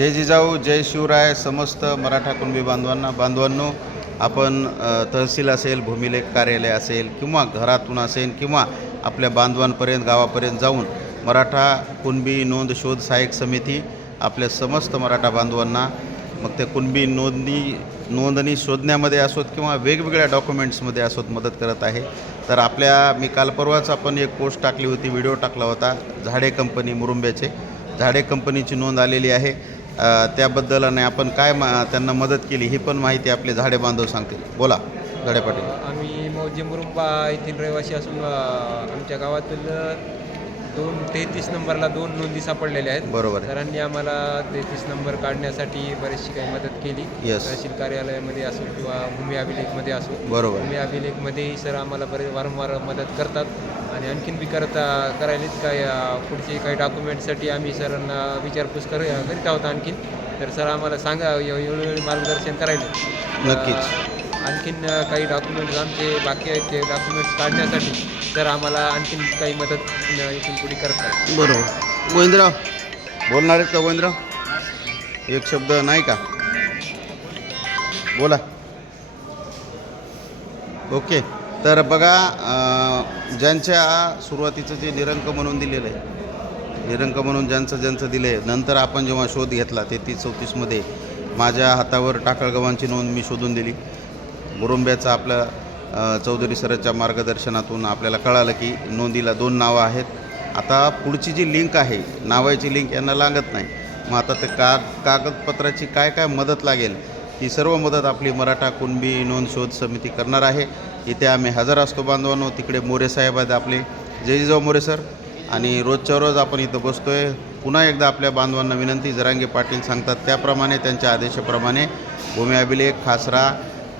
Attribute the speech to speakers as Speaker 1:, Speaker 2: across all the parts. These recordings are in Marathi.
Speaker 1: जय जिजाऊ जय शिवराय समस्त मराठा कुणबी बांधवांना बांधवांनो आपण तहसील असेल भूमिलेख कार्यालय असेल किंवा घरातून असेल किंवा आपल्या बांधवांपर्यंत गावापर्यंत जाऊन मराठा कुणबी नोंद शोध सहाय्यक समिती आपल्या समस्त मराठा बांधवांना मग ते कुणबी नोंदणी नोंदणी शोधण्यामध्ये असोत किंवा वेगवेगळ्या डॉक्युमेंट्समध्ये असोत मदत करत आहे. तर आपल्या मी काल परवाच आपण एक पोस्ट टाकली होती व्हिडिओ टाकला होता झाडे कंपनी मुरुंब्याचे. झाडे कंपनीची नोंद आलेली आहे. त्याबद्दल आणि आपण काय मा त्यांना मदत केली ही पण माहिती आपले झाडे बांधव सांगतील. बोला झाडे पाटील.
Speaker 2: आम्ही मौजे मुरुंबा येथील रहिवासी असून आमच्या गावातील दोन तेहतीस नंबरला दोन नोंदी सापडलेल्या आहेत.
Speaker 1: बरोबर आहे.
Speaker 2: सरांनी आम्हाला तेहतीस नंबर काढण्यासाठी बरीचशी काही मदत केली.
Speaker 1: Yes.
Speaker 2: तहसील कार्यालयामध्ये असो किंवा भूमी अभिलेखमध्ये असो.
Speaker 1: बरोबर.
Speaker 2: भूमी अभिलेखमध्येही सर आम्हाला बरे वारंवार मदत करतात आणि आणखीन बी करता करायलेच काय अ, पुढचे काही डॉक्युमेंटसाठी आम्ही सरांना विचारपूस कर करीत आहोत आणखीन. तर सर आम्हाला सांगा एव- वेळोवेळी मार्गदर्शन करायला.
Speaker 1: नक्कीच.
Speaker 2: आणखीन काही डॉक्युमेंट्स आमचे बाकी आहेत ते डॉक्युमेंट्स काढण्यासाठी तर आम्हाला आणखीन काही मदत इथून पुढे करत आहेत
Speaker 1: बरोबर. गोविंदराव. बोलणार आहेत का गोविंदराव? एक शब्द नाही का? बोला. ओके. तर बघा ज्यांच्या सुरुवातीचं जे निरंक म्हणून दिलेलं आहे निरंक म्हणून ज्यांचं ज्यांचं दिलं आहे नंतर आपण जेव्हा शोध घेतला तेहतीस चौतीसमध्ये माझ्या हातावर टाकळगव्हांची नोंद मी शोधून दिली. मुरुंब्याचा आपल्या चौधरी सरच्या मार्गदर्शनातून आपल्याला कळालं की नोंदीला दोन नावं आहेत. आता पुढची जी लिंक आहे नावाची लिंक यांना लागत नाही. मग आता ते का कागदपत्राची काय काय मदत लागेल ती सर्व मदत आपली मराठा कुणबी नोंद शोध समिती करणार आहे. इथे आम्ही हजर असतो बांधवांनो. तिकडे मोरे साहेब आहेत आपले. जय मोरे सर. आणि रोजच्या रोज आपण इथं बसतो आहे पुन्हा एकदा आपल्या बांधवांना विनंती जरांगे पाटील सांगतात त्याप्रमाणे त्यांच्या आदेशाप्रमाणे भूमी अभिलेख खासरा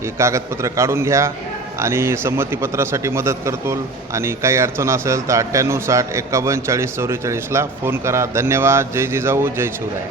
Speaker 1: हे कागदपत्र काढून घ्या आणि संमतीपत्रासाठी मदत करतो आणि काही अडचण असेल तर अठ्ठ्याण्णव साठ एकावन्न चाळीस चौवेचाळीसला फोन करा. धन्यवाद. जय जिजाऊ. जय शिवराय.